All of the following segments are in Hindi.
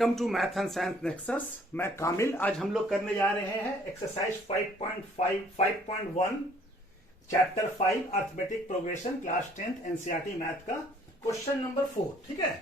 Welcome to math and science nexus. मैं कामिल। आज हम लोग करने जा रहे हैं exercise 5.1 chapter 5 arithmetic progression class 10th NCERT math का क्वेश्चन नंबर 4। ठीक है,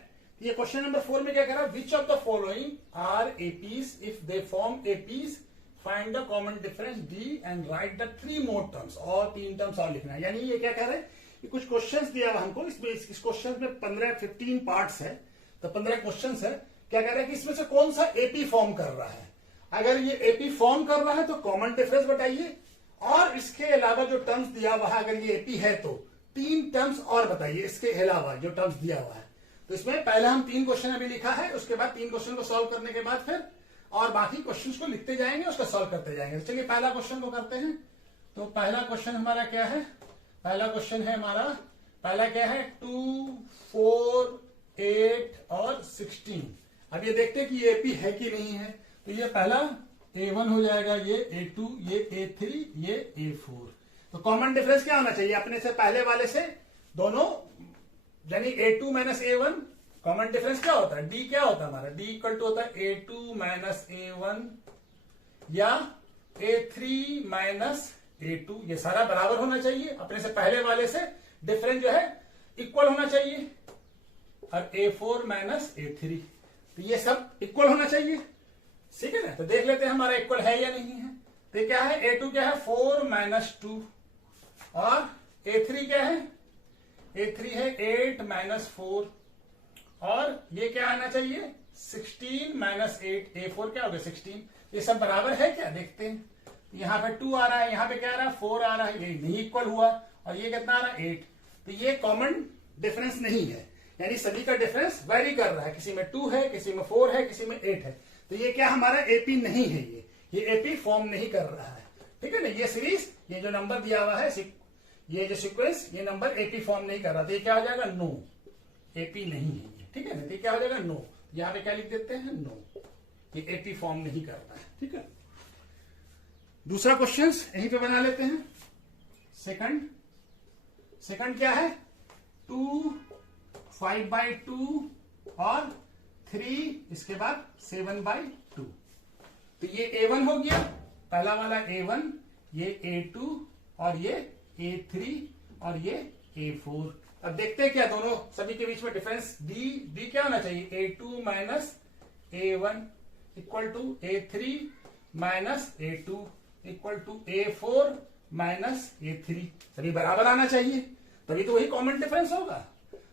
ये क्वेश्चन नंबर 4 में क्या कह रहा है, which of the following are APs if they form APs find the common difference d and write the 3 more terms. और 3 टर्म्स और लिखना है। यानी ये क्या कह रहे हैं कि कुछ क्वेश्चंस दिया हुआ हमको, इसमें इस क्वेश्चन में 15 पार्ट्स है, तो 15 क्वेश्चंस है। क्या कह रहा है कि इसमें से कौन सा एपी फॉर्म कर रहा है। अगर ये एपी फॉर्म कर रहा है तो कॉमन डिफरेंस बताइए, और इसके अलावा जो टर्म्स दिया हुआ है, अगर ये एपी है तो 3 टर्म्स और बताइए इसके अलावा जो टर्म्स दिया हुआ है। तो इसमें पहले हम 3 क्वेश्चन अभी लिखा है, उसके बाद 3 क्वेश्चन को सॉल्व करने के बाद फिर और बाकी क्वेश्चन को लिखते जाएंगे, उसको सॉल्व करते जाएंगे। चलिए पहला क्वेश्चन को करते हैं। तो पहला क्वेश्चन हमारा क्या है, पहला क्वेश्चन है हमारा, पहला क्या है 2, 4, 8 और 16। अब ये देखते हैं कि ये एपी है कि नहीं है। तो ये पहला A1 हो जाएगा, ये A2, ये A3, ये A4। तो कॉमन डिफरेंस क्या होना चाहिए अपने से पहले वाले से, दोनों, यानी A2 minus A1। Common difference क्या होता है, D क्या होता है हमारा, D इक्वल टू होता है A2 माइनस A1 या A3 माइनस A2। ये सारा बराबर होना चाहिए, अपने से पहले वाले से डिफरेंस जो है इक्वल होना चाहिए। और A4 माइनस A3, तो ये सब इक्वल होना चाहिए। ठीक है ना, तो देख लेते हैं हमारा इक्वल है या नहीं है। तो क्या है, A2 क्या है 4 माइनस 2 और A3 क्या है, A3 है 8 माइनस 4 और ये क्या आना चाहिए 16 माइनस 8। A4 क्या हो गया 16। ये सब बराबर है क्या, देखते हैं। यहां पे 2 आ रहा है, यहां पे क्या आ रहा है 4 आ रहा है, ये नहीं इक्वल हुआ। और ये कितना आ रहा है 8। तो ये कॉमन डिफरेंस नहीं है, यानी सभी का डिफरेंस वेरी कर रहा है, किसी में 2 है, किसी में 4 है, किसी में 8 है। तो ये क्या हमारा एपी नहीं है, ये एपी फॉर्म नहीं कर रहा है। ठीक है ना, ये सीरीज, ये जो नंबर दिया हुआ है, ये जो सीक्वेंस, ये नंबर एपी फॉर्म नहीं कर रहा। तो ये क्या हो जाएगा, नो, एपी नहीं है ये। ठीक है ना, तो ये क्या हो जाएगा नो। यहां पे क्या लिख देते हैं, नो, ये एपी फॉर्म नहीं कर रहा है। ठीक है, दूसरा क्वेश्चन यहीं पे बना लेते हैं। सेकंड क्या है 2, 5/2 और 3, इसके बाद 7/2। तो ये A1 हो गया, पहला वाला A1, ये A2 और ये A3 और ये A4। अब देखते हैं क्या दोनों सभी के बीच में डिफरेंस D क्या होना चाहिए, A2 minus A1 equal to A3 minus A2 equal to A4 minus A3। सभी बराबर आना चाहिए, तभी तो वही कॉमन डिफरेंस होगा।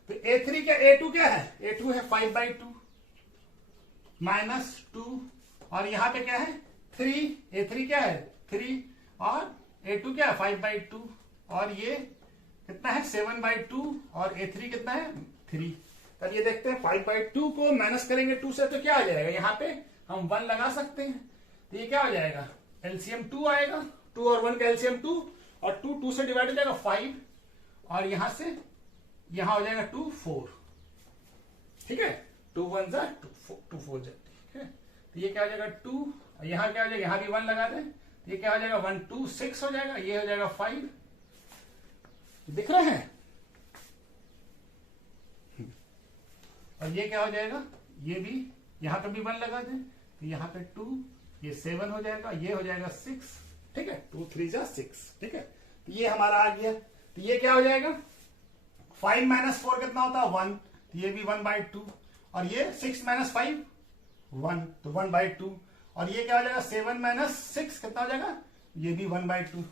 तो A3 क्या, A2 क्या है, A2 है 5/2 माइनस 2 और यहां पे क्या है 3, A3 क्या है 3 और A2 क्या है 5/2 और ये कितना है 7/2 और A3 कितना है 3। तब ये देखते हैं 5/2 को माइनस करेंगे 2 से तो क्या आ जाएगा, यहां पे हम 1 लगा सकते हैं। तो ये क्या हो जाएगा, एलसीएम 2 आएगा, 2 और 1 का एलसीएम 2 और 2 से डिवाइड हो जाएगा 5 और यहां से यहां हो जाएगा 2, 4। ठीक है, 2 1 जा 2 4 जा। ठीक है, तो ये क्या हो जाएगा 2, यहां क्या हो जाएगा, यहां भी 1 लगा दें, तो ये क्या हो जाएगा 1 2 6 हो जाएगा, ये हो जाएगा 5। दिख रहे हैं, और ये क्या हो जाएगा, ये भी यहां पे भी 1 लगा दें, तो यहां पे 2, ये 7 हो जाएगा, ये हो जाएगा 6। ठीक है, 2 3 जा 6। ठीक है, तो ये हमारा आ गया। तो ये क्या हो जाएगा 5 माइनस 4 कितना होता है 1, तो ये भी 1/2 और ये 6 माइनस 5 1, तो 1/2 और ये क्या हो जाएगा 7 माइनस 6 कितना हो जाएगा, ये भी 1/2।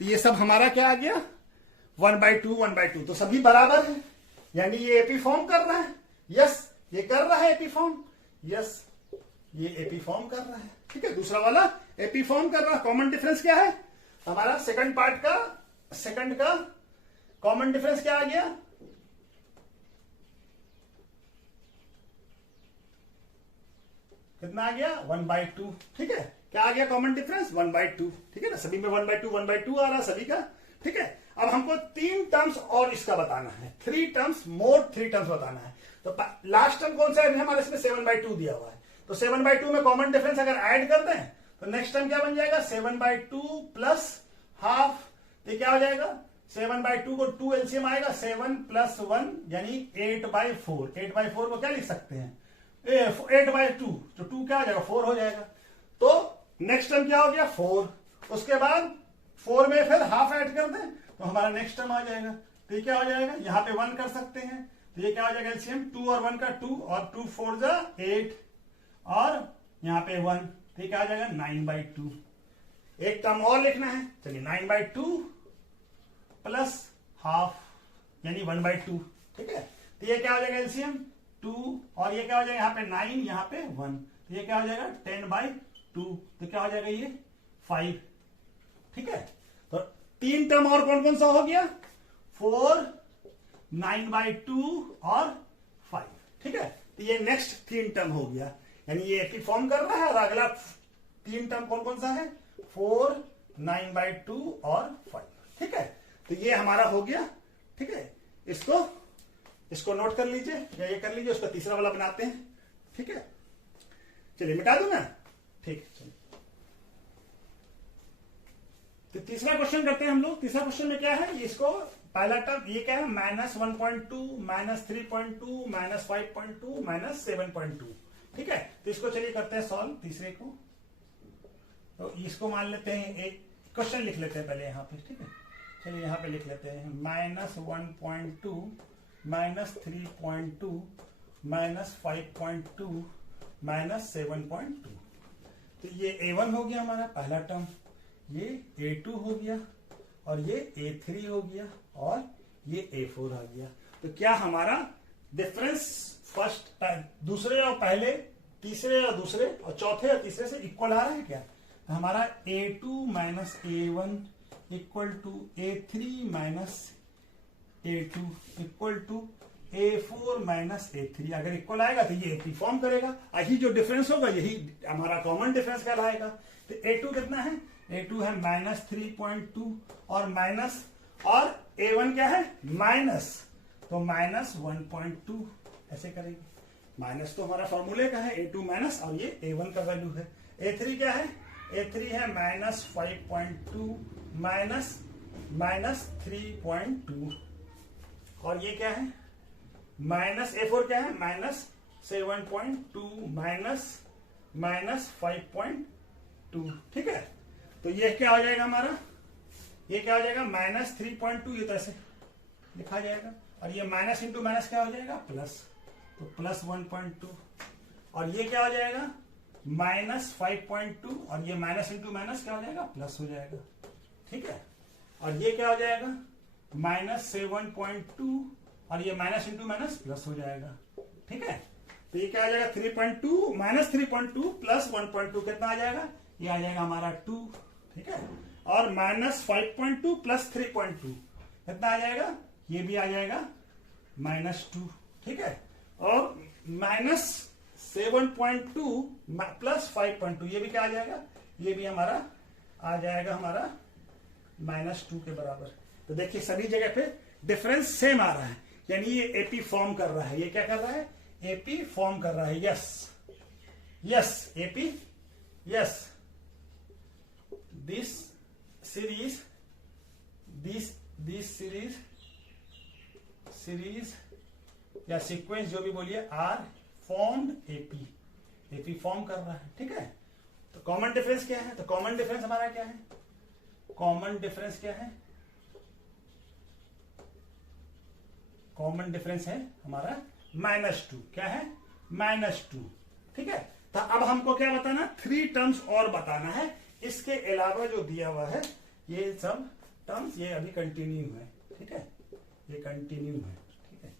तो ये सब हमारा क्या आ गया 1/2 1/2। तो सभी बराबर है, यानी ये एपी फॉर्म कर रहा है। यस, ये कर रहा है एपी फॉर्म, यस ये एपी फॉर्म कर रहा है। ठीक है, दूसरा वाला एपी फॉर्म कर रहा है। कॉमन डिफरेंस क्या है हमारा, सेकंड पार्ट का, सेकंड का कॉमन डिफरेंस क्या आ गया, कितना आ गया 1/2। ठीक है, क्या आ गया कॉमन डिफरेंस 1/2। ठीक है ना, सभी में 1/2 आ रहा सभी का। ठीक है, अब हमको 3 टर्म्स और इसका बताना है, 3 टर्म्स बताना है। तो लास्ट टर्म कौन सा है हमारे, इसमें 7/2 दिया हुआ है, तो 7/2 में कॉमन डिफरेंस अगर ऐड कर दें तो नेक्स्ट टर्म क्या बन जाएगा 7/2 प्लस हाफ। तो क्या हो जाएगा 7/2 को 2 एलसीएम आएगा, 7 + 1 यानी 8/4। 8/4 को क्या लिख सकते हैं 8/2, तो 2 क्या हो जाएगा 4 हो जाएगा। तो नेक्स्ट टर्म क्या हो गया 4, उसके बाद 4 में फिर हाफ ऐड कर दें तो हमारा नेक्स्ट टर्म आ जाएगा। तो ये क्या हो जाएगा, यहाँ पे 1 कर सकते हैं, तो ये क्या हो जाएगा एलसीएम 2 और 1 का 2 और 2 4 जा 8 और यहाँ पे 1, तो ये क्या हो जाएगा 9/2। एक टर्म और लिखना है, चलिए 9/2 प्लस हाफ यानी 1/2, ठीक है। तो ये क्या हो जाएगा एलसीएम 2 और ये क्या हो जाएगा यहाँ पे 9 यहाँ पे 1, तो ये क्या हो जाएगा 10/2, तो क्या हो जाएगा ये 5, ठीक है। तो 3 टर्म और कौन कौन सा हो गया 4, 9/2 और 5, ठीक है। तो ये नेक्स्ट 3 टर्म हो गया, यानी ये एक ही फॉर्म कर रहा है और अगला 3 टर्म कौन कौन सा है 4, 9/2 और 5, ठीक है। तो ये हमारा हो गया, ठीक है। इसको नोट कर लीजिए या ये कर लीजिए, उसका तीसरा वाला बनाते हैं, ठीक है। चलिए मिटा दूं ना, ठीक है। चलिए तो तीसरा क्वेश्चन करते हैं हम लोग। तीसरा क्वेश्चन में क्या है, इसको पहला टर्म ये क्या है -1.2 -3.2 -5.2 -7.2, ठीक है। तो इसको चलिए करते हैं सॉल्व तीसरे को। तो इसको मान लेते हैं, एक क्वेश्चन लिख लेते हैं पहले यहाँ पे, ठीक है। चलिए यहाँ पे लिख लेते हैं -1.2 -3.2 -5.2 -7.2। तो ये A1 हो गया हमारा पहला टर्म, ये A2 हो गया और ये A3 हो गया और ये A4 आ गया। तो क्या हमारा डिफरेंस फर्स्ट दूसरे और पहले, तीसरे और दूसरे और चौथे और तीसरे से इक्वल आ रहा है क्या। तो हमारा A2 minus A1 equal to A3 minus A2 equal to A4 minus A3। अगर इक्वल आएगा तो ये AP फॉर्म करेगा, यही जो डिफरेंस होगा यही हमारा कॉमन डिफरेंस कहलाएगा। तो A2 कितना है, A2 है -3.2 और माइनस, और A1 क्या है माइनस, तो -1.2 ऐसे करेंगे। माइनस तो हमारा फॉर्मूले का है A2 माइनस, और ये A1 का वैल्यू है। A3 क्या है, A3 है -5.2 माइनस 3.2, और ये क्या है A4 क्या है -7.2 माइनस 5.2, ठीक है। तो ये क्या हो जाएगा हमारा, ये क्या हो जाएगा -3.2, ये तो ऐसे लिखा जाएगा, और ये माइनस इंटू माइनस क्या हो जाएगा प्लस, तो +1.2, और ये क्या हो जाएगा -5.2, और ये माइनस इंटू माइनस क्या हो जाएगा प्लस हो जाएगा, ठीक है। और ये क्या हो जाएगा -7.2, और ये माइनस इंटू माइनस प्लस हो जाएगा, ठीक है। तो ये क्या आ जाएगा 3.2 -3.2 प्लस 1.2 कितना आ जाएगा, ये आ जाएगा हमारा 2, ठीक है। और -5.2 प्लस 3.2 कितना आ जाएगा, ये भी आ जाएगा -2, ठीक है। और -7.2 प्लस 5.2 ये भी क्या आ जाएगा, ये भी हमारा आ जाएगा हमारा -2 के बराबर। तो देखिए सभी जगह पे डिफरेंस सेम आ रहा है, यानी ये एपी फॉर्म कर रहा है। ये क्या कर रहा है, एपी फॉर्म कर रहा है। Yes AP, yes this series या सीक्वेंस जो भी बोलिए आर फॉर्म्ड एपी फॉर्म कर रहा है, ठीक है। तो कॉमन डिफरेंस क्या है, तो कॉमन डिफरेंस हमारा क्या है, कॉमन डिफरेंस क्या है, कॉमन डिफरेंस है हमारा -2, क्या है -2, ठीक है। तो अब हमको क्या बताना, 3 टर्म्स और बताना है, इसके अलावा जो दिया हुआ है ये सब टर्म्स ये अभी कंटिन्यू है, ठीक है, ये कंटिन्यू है, ठीक है।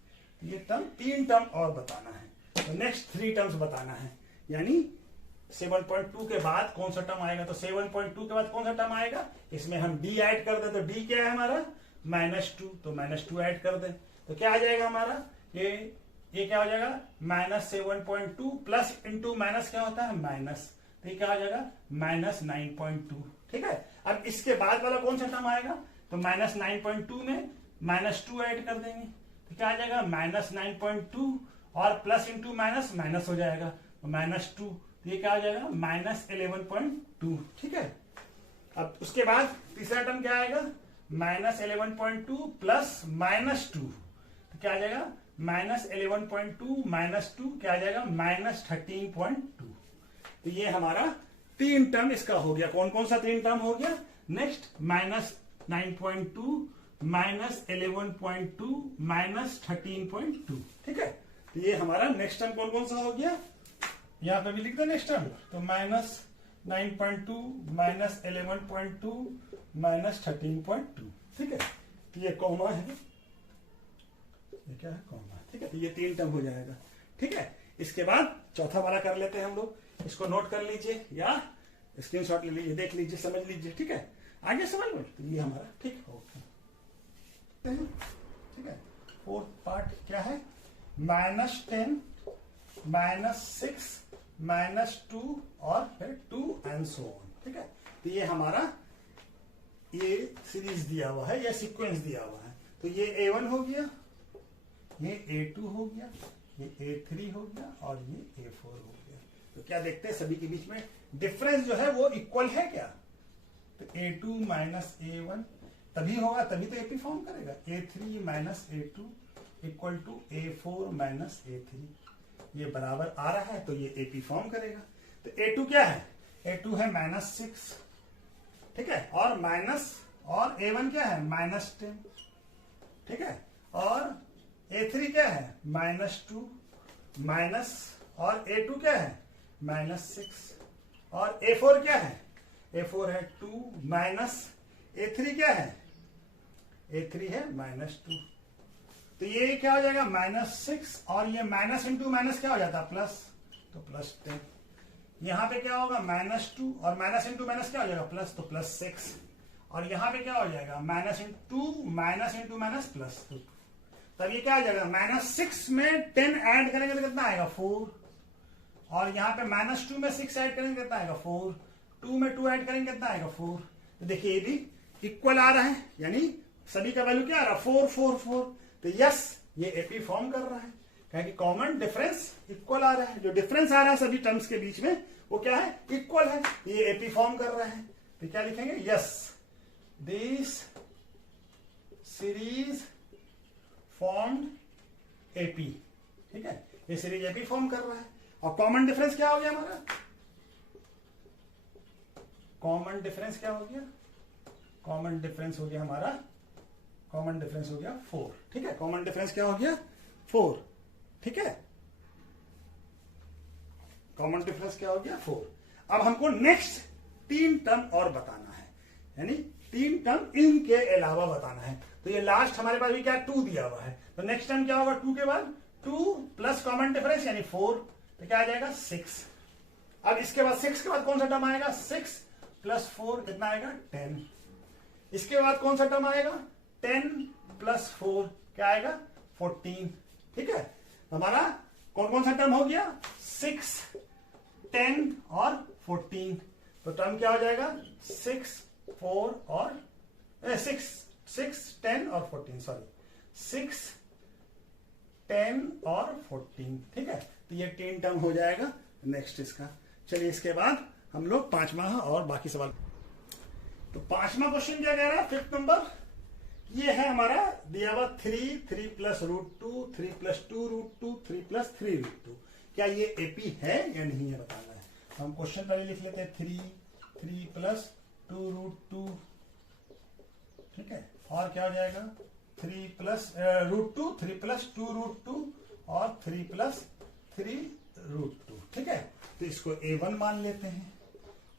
ये टर्म 3 टर्म और बताना है, तो नेक्स्ट 3 टर्म्स बताना है, यानी 7.2 के बाद कौन सा टर्म आएगा, तो 7.2 के बाद कौन सा टर्म आएगा, इसमें हम d ऐड कर दे, तो d क्या है हमारा -2, तो -2 ऐड कर दे, तो क्या आ जाएगा हमारा, ये क्या हो जाएगा -7.2 प्लस इंटू माइनस क्या होता है माइनस, तो ये क्या आ जाएगा -9.2, ठीक है। अब इसके बाद वाला कौन सा टर्म आएगा, तो -9.2 में -2 ऐड कर देंगे, तो क्या आ जाएगा -9.2 और प्लस इंटू माइनस माइनस हो जाएगा, तो -2, तो ये क्या आ जाएगा -11.2, ठीक है। अब उसके बाद तीसरा टर्म क्या आएगा, -11.2 प्लस -2, तो क्या आ जाएगा -11.2 -2 क्या आ जाएगा -13.2। तो ये हमारा 3 टर्म इसका हो गया। कौन कौन सा 3 टर्म हो गया? नेक्स्ट -9.2 -11.2 -13.2। ठीक है, तो ये हमारा नेक्स्ट टर्म कौन कौन सा हो गया, यहां पे भी लिख दो नेक्स्ट टर्म। तो -9.2 -11.2 -13.2। ठीक है, तो ये कॉमा है, ये क्या है कॉमा। ठीक है, तो ये 3 टर्म हो जाएगा। ठीक है, इसके बाद चौथा वाला कर लेते हैं हम लोग। इसको नोट कर लीजिए या स्क्रीनशॉट ले लीजिए, देख लीजिए, समझ लीजिए। ठीक है, आगे समझ लो। तो ये हमारा ठीक हो गया। ठीक है, फोर्थ पार्ट क्या है, -10 -6 -2 और फिर 2 एंड सो ऑन। ठीक है, तो ये हमारा ये सीरीज दिया हुआ है, ये सीक्वेंस दिया हुआ है। तो ये A1 हो गया, ये A2 हो गया, ये A3 हो गया और ये A4 हो गया। तो क्या देखते हैं सभी के बीच में डिफरेंस जो है वो इक्वल है क्या? तो A2 माइनस A1 तभी होगा, तभी तो AP फॉर्म करेगा। A3 minus A2 equal to A4 minus A3, ये बराबर आ रहा है तो ये AP फॉर्म करेगा। तो A2 क्या है? A2 है -6। ठीक है, और माइनस, और A1 क्या है -10। ठीक है, और A3 क्या है -2 माइनस, और A2 क्या है -6, और A4 क्या है? A4 है 2 माइनस, A3 क्या है? A3 है -2। तो ये क्या हो जाएगा -6, और ये माइनस इंटू माइनस क्या हो जाता है प्लस, तो +10। यहां पे क्या होगा -2, और माइनस इंटू माइनस क्या हो जाएगा प्लस, तो +6। और यहां पे क्या हो जाएगा माइनस इंटू माइनस +2। तब ये क्या हो जाएगा -6 में 10 ऐड करेंगे तो कितना आएगा 4, और यहाँ पे -2 में 6 ऐड करेंगे कितना आएगा 4, 2 में 2 ऐड करेंगे कितना आएगा 4। तो देखिए ये भी इक्वल आ रहा है, यानी सभी का वैल्यू क्या आ रहा है 4 4 4। तो यस, ये एपी फॉर्म कर रहा है, क्योंकि कॉमन डिफरेंस इक्वल आ रहा है। जो डिफरेंस आ रहा है सभी टर्म्स के बीच में वो क्या है, इक्वल है। ये एपी फॉर्म कर रहा है। तो क्या लिखेंगे, yes this series formed AP. ठीक है, ये सीरीज एपी फॉर्म कर रहा है। और कॉमन डिफरेंस क्या हो गया हमारा, कॉमन डिफरेंस क्या हो गया, कॉमन डिफरेंस हो गया हमारा, कॉमन डिफरेंस हो गया 4। ठीक है, कॉमन डिफरेंस क्या हो गया 4। ठीक है, कॉमन डिफरेंस क्या हो गया 4। अब हमको नेक्स्ट 3 टर्म और बताना है, यानी 3 टर्म इनके अलावा बताना है। तो ये लास्ट हमारे पास भी क्या 2 दिया हुआ है। तो नेक्स्ट टर्म क्या होगा 2 के बाद 2 प्लस कॉमन डिफरेंस यानी 4, तो क्या आ जाएगा 6। अब इसके बाद 6 के बाद कौन सा टर्म आएगा, 6 प्लस 4 कितना आएगा 10। इसके बाद कौन सा टर्म आएगा 10 प्लस 4 क्या आएगा 14। ठीक है, हमारा कौन कौन सा टर्म हो गया 6 10 और 14। तो टर्म क्या हो जाएगा 6 4 और 6 10 और 14, सॉरी 6 10 और 14। ठीक है, तो ये 3 टर्म हो जाएगा नेक्स्ट इसका। चलिए इसके बाद हम लोग 5वां और बाकी सवाल। तो 5वां क्वेश्चन क्या कह रहा है, 5th नंबर, ये है हमारा दिया हुआ 3 प्लस √2 3 प्लस 2 √2 3 प्लस 3 √2। क्या ये एपी है या नहीं है बताना है। हम क्वेश्चन पहले लिख लेते हैं 3 प्लस 2 √2। ठीक है, और क्या हो जाएगा 3 प्लस √2 3 प्लस 2 √2 और 3 प्लस 3 √2। ठीक है, तो इसको A1 मान लेते हैं,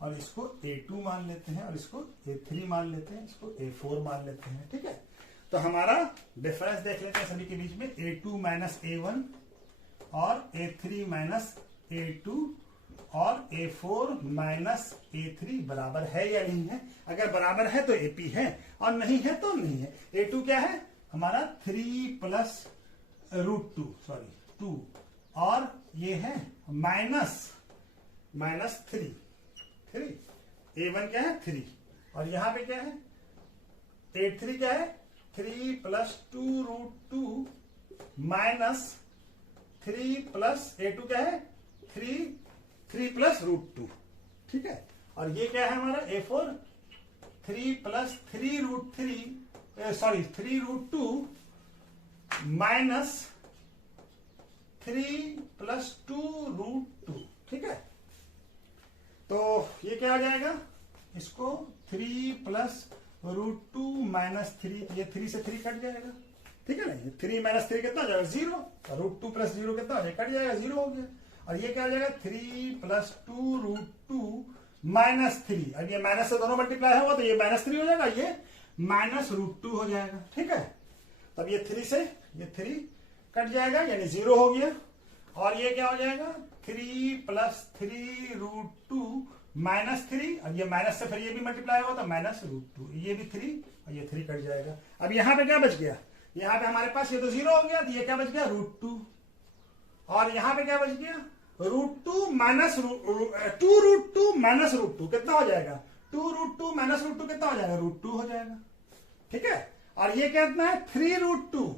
और इसको A2 मान लेते हैं, और इसको A3 मान लेते हैं, इसको A4 मान लेते हैं। ठीक है, तो हमारा डिफरेंस देख लेते हैं सभी के बीच में, A2 माइनस A1 और A3 माइनस A2 और A4 माइनस A3 बराबर है या नहीं है। अगर बराबर है तो AP है, और नहीं है तो नहीं है। A2 क्या है हमारा 3 प्लस √2 सॉरी 2, और ये है माइनस 3। A1 क्या है 3, और यहां पे क्या है A3 क्या है 3 प्लस 2 √2 माइनस 3 प्लस A2 क्या है 3 प्लस √2। ठीक है, और ये क्या है हमारा A4 3 प्लस 3 √2 माइनस 3 प्लस 2√2। ठीक है, तो ये क्या आ जाएगा, इसको 3 प्लस √2 माइनस 3, ये 3 से 3 कट जाएगा। ठीक है ना, ये 3 माइनस 3 कितना हो जाएगा, 0। √2 प्लस 0 कितना हो जाएगा, कट जाएगा, 0 हो गया। और ये क्या हो जाएगा, 3 प्लस 2√2 माइनस 3। अब ये माइनस से दोनों मल्टीप्लाई होगा तो ये -3 हो जाएगा, ये -√2 हो जाएगा। ठीक है, तब ये 3 से ये 3 कट जाएगा, यानी 0 हो गया। और ये क्या हो जाएगा, 3 प्लस 3√2 माइनस 3। अब ये माइनस से फिर ये भी मल्टीप्लाई होगा तो -√2, ये भी 3 और ये 3 कट जाएगा। अब यहां पे क्या बच गया, यहां पे हमारे पास ये तो 0 हो गया, तो ये क्या बच गया, √2। और यहां पे क्या बच गया, √2 माइनस 2√2 माइनस √2 कितना हो जाएगा, 2√2 माइनस √2 कितना हो जाएगा, √2 हो जाएगा। ठीक है, और ये कितना है, 3√2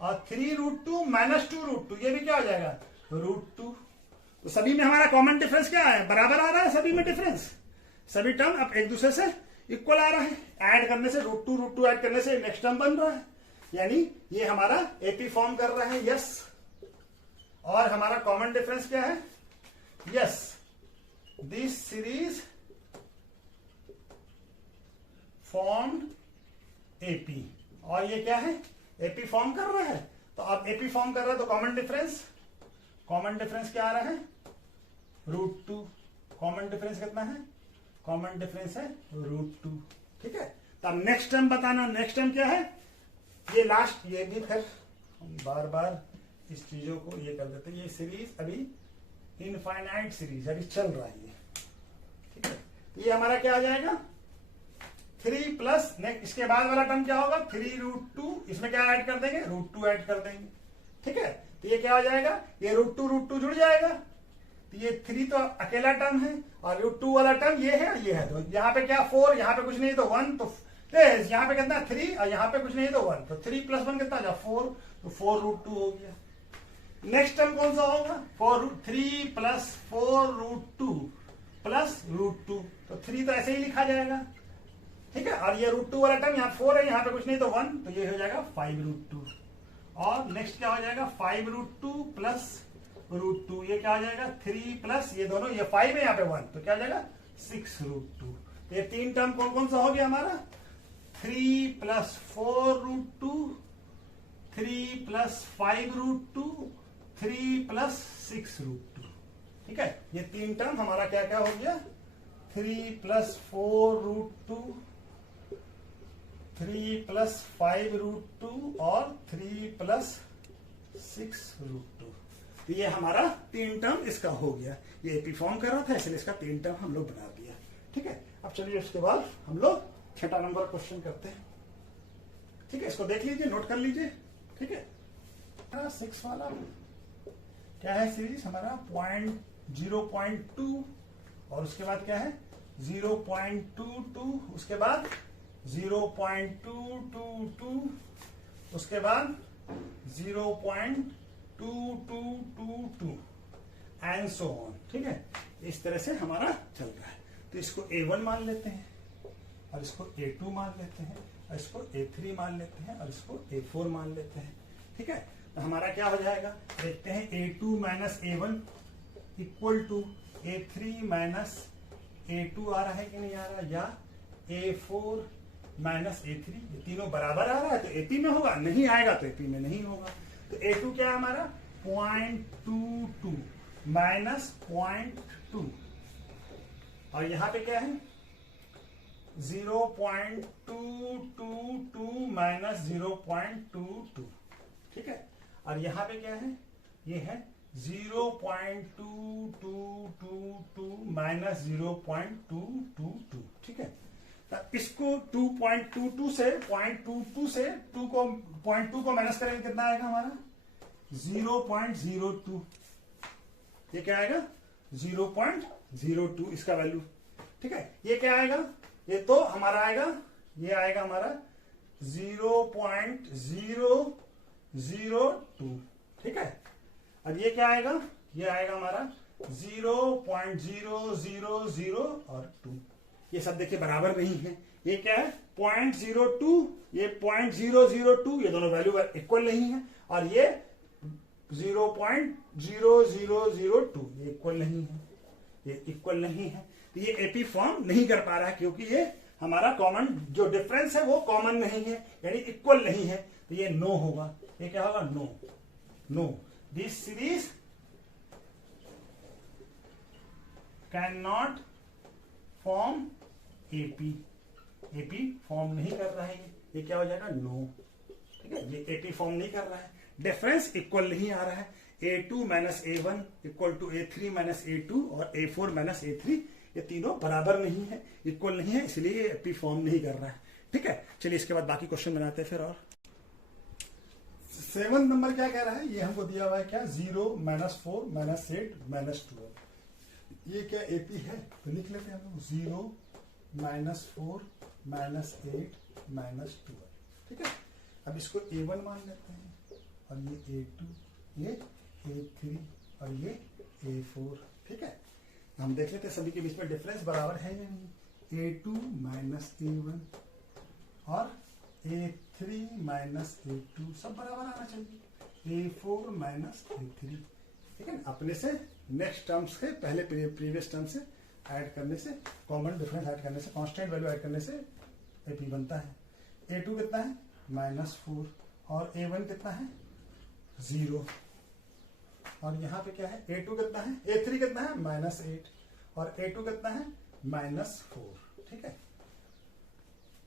और 3√2 माइनस 2√2, ये भी क्या हो जाएगा, √2। तो सभी में हमारा कॉमन डिफरेंस क्या है, बराबर आ रहा है सभी में डिफरेंस, सभी टर्म अब एक दूसरे से इक्वल आ रहा है। ऐड करने से √2 ऐड करने से नेक्स्ट टर्म बन रहा है, यानी ये हमारा एपी फॉर्म कर रहा है, यस। और हमारा कॉमन डिफरेंस क्या है, yes, this series formed AP. और ये क्या है, एपी फॉर्म कर रहा है। तो अब एपी फॉर्म कर रहा है तो कॉमन डिफरेंस क्या आ रहा है, √2। कॉमन डिफरेंस कितना है, कॉमन डिफरेंस है √2। ठीक है, तो अब नेक्स्ट टर्म बताना, नेक्स्ट टर्म क्या है, ये लास्ट, ये भी फिर हम बार बार इस चीजों को ये कर देते हैं। ये सीरीज अभी इनफाइनाइट सीरीज अभी चल रहा है ये। ठीक है, ये हमारा क्या आ जाएगा, 3 प्लस इसके बाद वाला टर्म क्या होगा, 3√2, इसमें क्या ऐड कर देंगे, √2 ऐड कर देंगे। ठीक है, तो ये क्या हो जाएगा, ये √2 जुड़ जाएगा, तो ये 3 तो अकेला टर्म है और √2 वाला टर्म ये है, ये है। तो यहाँ पे क्या 4, यहाँ पे कुछ नहीं तो 1, तो यहाँ पे कितना 3 और यहाँ पे कुछ नहीं तो 1, तो 3 प्लस 1 कितना जा 4, तो 4√2 हो गया। नेक्स्ट टर्म कौन सा होगा, 3 प्लस 4√2 प्लस √2, तो 3 तो ऐसे ही लिखा जाएगा। ठीक है, और ये √2 वाला टर्म यहाँ 4 है, यहाँ पे कुछ नहीं तो 1, तो ये हो जाएगा 5√2। और नेक्स्ट क्या हो जाएगा, 5√2 प्लस √2, ये क्या हो जाएगा, 3 प्लस ये दोनों, ये 5 है यहाँ पे 1, तो क्या हो जाएगा 6√2। ये 3 टर्म कौन कौन सा हो गया हमारा, 3 प्लस 4√2, 3 प्लस 5√2, 3 प्लस 6√2। ठीक है, ये 3 टर्म हमारा क्या क्या हो गया, 3 प्लस 4√2, 3 प्लस 5√2 और 3 प्लस 6√2। तो ये हमारा 3 टर्म इसका हो गया। ये एपी फॉर्म कर रहा था इसलिए इसका 3 टर्म हम लोग बना दिया। ठीक है, अब चलिए उसके बाद हम लोग 6वां नंबर क्वेश्चन करते हैं। ठीक है, इसको देख लीजिए, नोट कर लीजिए। ठीक है, 6 वाला क्या है, सीरीज हमारा 0.2 और उसके बाद क्या है 0.22, उसके बाद 0.222, उसके बाद 0.2222 एंड सो ऑन। ठीक है, इस तरह से हमारा चल रहा है। तो इसको A1 मान लेते हैं और इसको A2 मान लेते हैं और इसको A3 मान लेते हैं और इसको A4 मान लेते हैं। ठीक है, तो हमारा क्या हो जाएगा, देखते हैं, A2 minus A1 equal to A3 minus A2 आ रहा है कि नहीं आ रहा, या A4 माइनस A3, ये तीनों बराबर आ रहा है तो AP में होगा, नहीं आएगा तो AP में नहीं होगा। तो A2 क्या है हमारा 0.22 माइनस 0.2 और यहां पे क्या है 0.222 माइनस 0.22। ठीक है, और यहां पे क्या है, ये है 0.2222 माइनस 0.222। ठीक है, तो इसको 2.22 से 0.22 से 0.2 को माइनस करेंगे कितना आएगा हमारा 0.02। ये क्या आएगा 0.02 इसका वैल्यू। ठीक है, ये क्या आएगा, ये तो हमारा आएगा, ये आएगा हमारा 0.002। ठीक है, अब ये क्या आएगा, ये आएगा हमारा 0.000 और 2। ये सब देखिए बराबर नहीं है। ये क्या है 0.02, ये 0.002, ये दोनों वैल्यू इक्वल नहीं है, और ये 0.0002, ये इक्वल नहीं है, ये इक्वल नहीं है। तो ये एपी फॉर्म नहीं कर पा रहा है क्योंकि ये हमारा कॉमन जो डिफरेंस है वो कॉमन नहीं है, यानी इक्वल नहीं है। तो ये नो होगा। ये क्या होगा? No. No, this series can not form AP. AP form नहीं कर रहा है ये क्या हो जाएगा? नो। ठीक है, ये एपी फॉर्म नहीं कर रहा है, डिफरेंस इक्वल नहीं आ रहा है। A2 minus A1 equal to A3 minus A2 और A4 माइनस A3, ये तीनों बराबर नहीं है, इक्वल नहीं है, इसलिए ये एपी फॉर्म नहीं कर रहा है। ठीक है, चलिए इसके बाद बाकी क्वेश्चन बनाते हैं फिर। और 7 नंबर क्या कह रहा है? ये हमको दिया हुआ है क्या? 0 माइनस 4 माइनस 8 माइनस 12। ये क्या एपी है? तो लिख लेते हैं हम लोग 0 माइनस 4 माइनस 8 माइनस 12। ठीक है, अब इसको A1 मान लेते हैं और ये A2, ये A3 और ये A4। ठीक है, हम देख लेते हैं सभी के बीच में डिफरेंस बराबर है या नहीं। A2 माइनस A1 और A3 माइनस A2 सब बराबर आना चाहिए। A4 minus A3। ठीक है, अपने से नेक्स्ट टर्म्स के पहले प्रीवियस टर्म से ऐड करने से, कॉमन डिफरेंस ऐड करने से, कांस्टेंट वैल्यू ऐड करने से एपी बनता है। A2 कितना है? -4 और A1 कितना है? 0। और यहाँ पे क्या है? A2 कितना है? A3 कितना है? -8 और A2 कितना है? -4। ठीक है,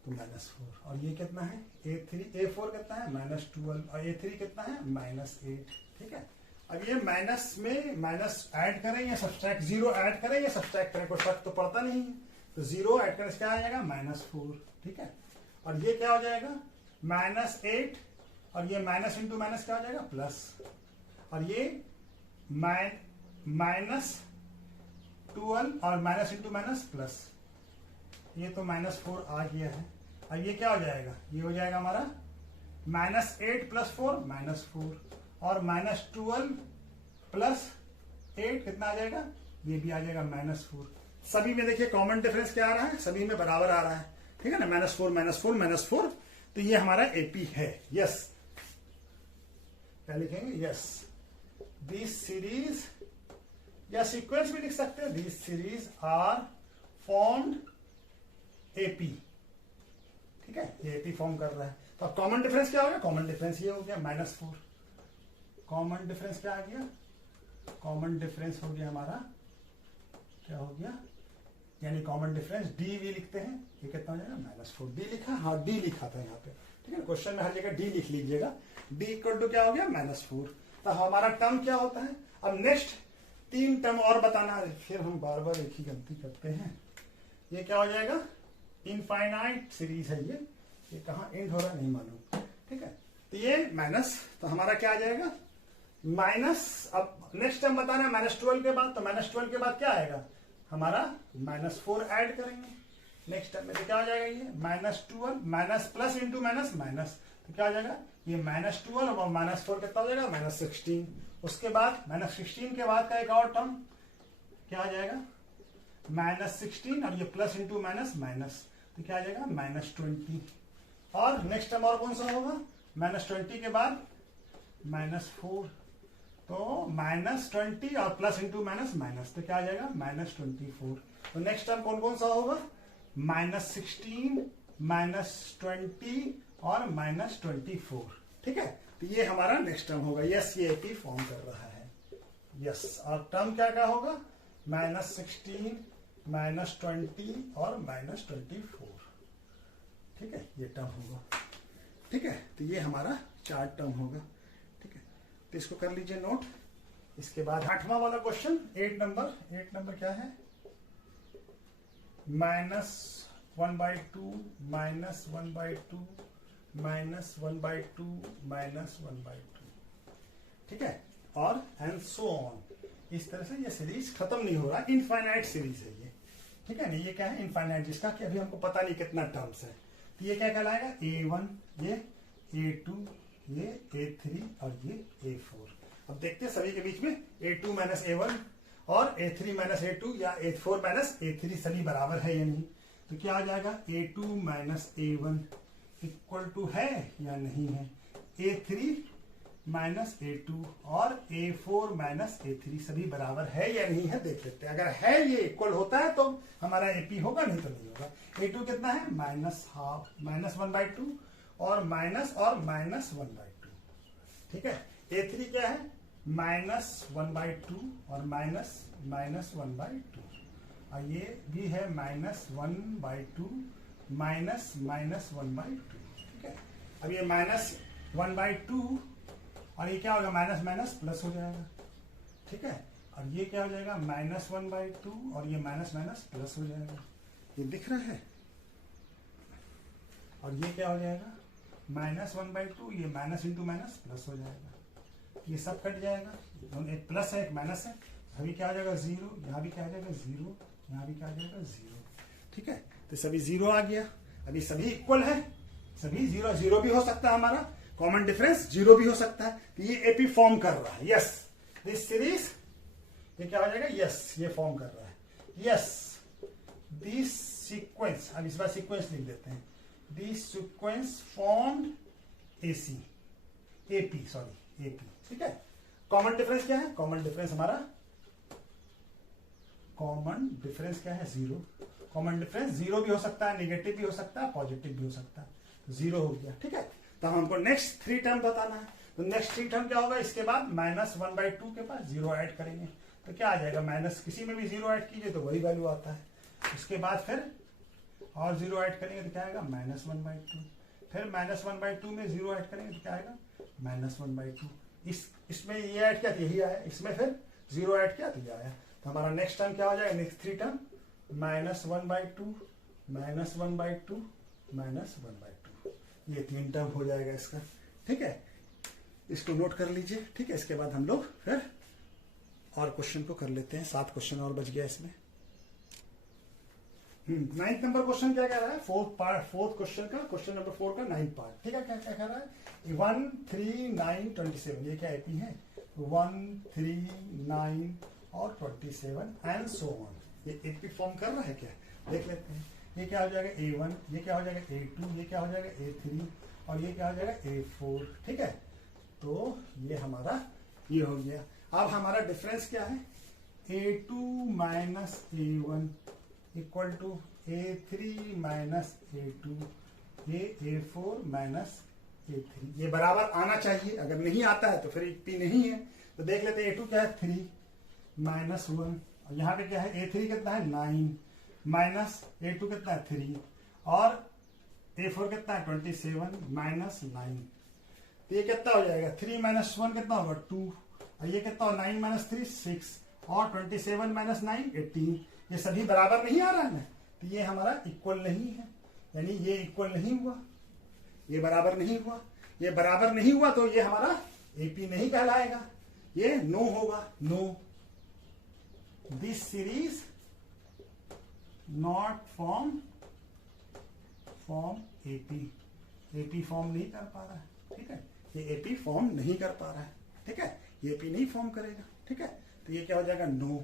तो -4 और ये कितना है? A4 कितना है? -12 और A3 कितना है? -8। ठीक है, अब ये माइनस में माइनस ऐड करें या सब्सट्रैक्ट, 0 ऐड करें या सब्सट्रैक्ट करें, कोई फर्क तो पड़ता नहीं है। तो 0 ऐड करने से क्या आ जाएगा? -4। ठीक है, और ये क्या हो जाएगा? -8 और ये माइनस इंटू माइनस क्या हो जाएगा? प्लस, और ये -12 और माइनस इंटू माइनस प्लस, ये तो -4 आ गया है। और ये क्या हो जाएगा? ये हो जाएगा हमारा -8 + 4 -4 और -12 + 8 कितना आ जाएगा? ये भी आ जाएगा -4। सभी में देखिए कॉमन डिफरेंस क्या आ रहा है? सभी में बराबर आ रहा है। ठीक है ना, -4 -4 -4। तो ये हमारा एपी है। यस, क्या लिखेंगे? यस, दिस सीरीज, या सीक्वेंस भी लिख सकते हैं, this series are formed AP. ठीक है, ये एपी फॉर्म कर रहा है। तो अब कॉमन डिफरेंस क्या हो गया? कॉमन डिफरेंस ये हो गया -4। कॉमन डिफरेंस क्या आ गया? कॉमन डिफरेंस हो गया हमारा, क्या हो गया? यानी कॉमन डिफरेंस डी भी लिखते हैं। ये कितना हो जाएगा? -4। डी लिखा, हाँ डी लिखा था यहाँ पे। ठीक है, क्वेश्चन में हर जगह डी लिख लीजिएगा। डी इक्वल टू क्या हो गया? -4। तो हमारा टर्म क्या होता है? अब नेक्स्ट 3 टर्म और बताना है, फिर हम बार बार एक ही गलती करते हैं। ये क्या हो जाएगा? इनफाइनाइट सीरीज है ये कहाँ एंड हो रहा है नहीं मालूम। ठीक है, तो ये माइनस, तो हमारा क्या आ जाएगा? माइनस। अब नेक्स्ट टर्म बताना है -12 के बाद, तो -12 के बाद क्या आएगा? हमारा -4 ऐड करेंगे नेक्स्ट टर्म में, तो क्या हो जाएगा? ये -12 minus plus into minus minus, तो क्या हो जाएगा? ये -12 और -4 कितना हो जाएगा? -16। उसके बाद -16 के बाद का एक और टर्म क्या आ जाएगा? -16 और ये प्लस इंटू माइनस माइनस, तो क्या आ जाएगा? -20। और नेक्स्ट टर्म और कौन सा होगा? -20 के बाद -4, तो -20 और प्लस इंटू माइनस माइनस, तो क्या आ जाएगा? -24। तो नेक्स्ट टर्म कौन कौन सा होगा? -16 -20 और -24। ठीक है, तो ये हमारा नेक्स्ट टर्म होगा। यस, ये एपी फॉर्म कर रहा है। यस, और टर्म क्या क्या होगा? -16 -20 और -24। ठीक है, ये टर्म होगा। ठीक है, तो ये हमारा 4 टर्म होगा। ठीक है, तो इसको कर लीजिए नोट। इसके बाद 8वां वाला क्वेश्चन, 8 नंबर क्या है? -1/2 -1/2 -1/2 -1/2। ठीक है, और एंड सो ऑन। इस तरह से ये सीरीज खत्म नहीं हो रहा, इनफाइनाइट सीरीज है ये। ठीक है ना, ये क्या है? इनफाइनाइट, जिसका कि अभी हमको पता नहीं कितना टर्म्स है। तो ये क्या कहलाएगा? A1, ये A2, ये A3 और ये A4। अब देखते हैं सभी के बीच में A2 माइनस A1 और A3 माइनस A2 या A4 माइनस A3 सभी बराबर है या नहीं। तो क्या आ जाएगा? A2 minus A1 equal to है या नहीं है? A3 माइनस A2 और A4 माइनस A3 सभी बराबर है या नहीं है देख लेते हैं। अगर है ये इक्वल होता है तो हमारा AP होगा, नहीं तो नहीं होगा। A2 कितना है माइनस हाफ माइनस 1/2 और माइनस 1/2, ठीक है। A3 क्या है माइनस 1/2 और माइनस 1/2 और ये भी है माइनस 1/2 माइनस 1/2, ठीक है। अब ये माइनस 1/2 और ये क्या होगा माइनस माइनस प्लस हो जाएगा, ठीक है। और ये क्या हो जाएगा माइनस 1/2 और ये माइनस माइनस प्लस हो जाएगा, ये दिख रहा है। और ये क्या हो जाएगा माइनस 1/2, ये माइनस इंटू माइनस प्लस हो जाएगा, ये सब कट जाएगा, एक प्लस है एक माइनस है, अभी क्या हो जाएगा 0, यहाँ भी क्या हो जाएगा 0, यहाँ भी क्या हो जाएगा 0, ठीक है। तो सभी 0 आ गया। अभी सभी इक्वल है, सभी 0 0 भी हो सकता है, हमारा कॉमन डिफरेंस 0 भी हो सकता है। तो ये एपी फॉर्म कर रहा है, यस दिस सीरीज, ये क्या हो जाएगा यस ये फॉर्म कर रहा है, यस दिस सीक्वेंस, अब इस बार सीक्वेंस लिख देते हैं, this sequence formed AC AP sorry AP, ठीक है। कॉमन डिफरेंस क्या है, कॉमन डिफरेंस हमारा कॉमन डिफरेंस क्या है 0, कॉमन डिफरेंस 0 भी हो सकता है, नेगेटिव भी हो सकता है, पॉजिटिव भी हो सकता है, तो 0 हो गया, ठीक है। तो हमको नेक्स्ट 3 टर्म बताना है, तो नेक्स्ट 3 टर्म क्या होगा, इसके बाद माइनस 1/2 के पास 0 ऐड करेंगे तो क्या आ जाएगा माइनस, किसी में भी 0 ऐड कीजिए तो वही वैल्यू आता है। उसके बाद फिर और 0 ऐड करेंगे तो क्या आएगा माइनस 1/2, फिर माइनस 1/2 में 0 ऐड करेंगे तो क्या आएगा माइनस 1/2, इसमें ये ऐड किया तो यही आया, इसमें फिर 0 ऐड किया तो ये आया। तो हमारा नेक्स्ट टर्म क्या हो जाएगा, next 3 term minus 1/2 minus 1/2 minus 1/2, ये 3 टर्म हो जाएगा इसका, ठीक है। इसको नोट कर लीजिए, ठीक है। इसके बाद हम लोग फिर और क्वेश्चन को कर लेते हैं, 7 क्वेश्चन और बच गया इसमें। 9th नंबर क्वेश्चन क्या कह रहा है, फोर्थ क्वेश्चन का, क्वेश्चन नंबर 4 का 9th पार्ट, ठीक है। क्या क्या कह रहा है 1 3 9 27, ये क्या एपी है 1 3 9 और 27 एंड सो ऑन, ये एपी फॉर्म कर रहा है क्या, देख लेते हैं। ये क्या हो जाएगा A1, ये क्या हो जाएगा A2, ये क्या हो जाएगा A3 और ये क्या हो जाएगा A4, ठीक है। तो ये हमारा ये हो गया। अब हमारा डिफरेंस क्या है, A2 minus A1 equal to A3 minus A2, ये A4 माइनस A3, ये बराबर आना चाहिए, अगर नहीं आता है तो फिर P नहीं है। तो देख लेते हैं A2 क्या है 3 माइनस 1 और यहाँ पे क्या है A3 कितना है 9 माइनस A2 कितना है 3 और A4 कितना है 27 माइनस 9, तो ये कितना हो जाएगा 3 माइनस 1 कितना होगा 2 और ये कितना होगा 9 माइनस 3 6 और 27 माइनस 9 18, ये सभी बराबर नहीं आ रहा है ना, तो ये हमारा इक्वल नहीं है, यानी ये इक्वल नहीं हुआ, ये बराबर नहीं हुआ, ये बराबर नहीं हुआ तो ये हमारा एपी नहीं कहलाएगा, ये नो होगा, no this series not form AP, AP form नहीं कर पा रहा है, ठीक है। ये एपी फॉर्म नहीं कर पा रहा है, ठीक है, ये एपी नहीं फॉर्म करेगा, ठीक है। तो ये क्या हो जाएगा नो,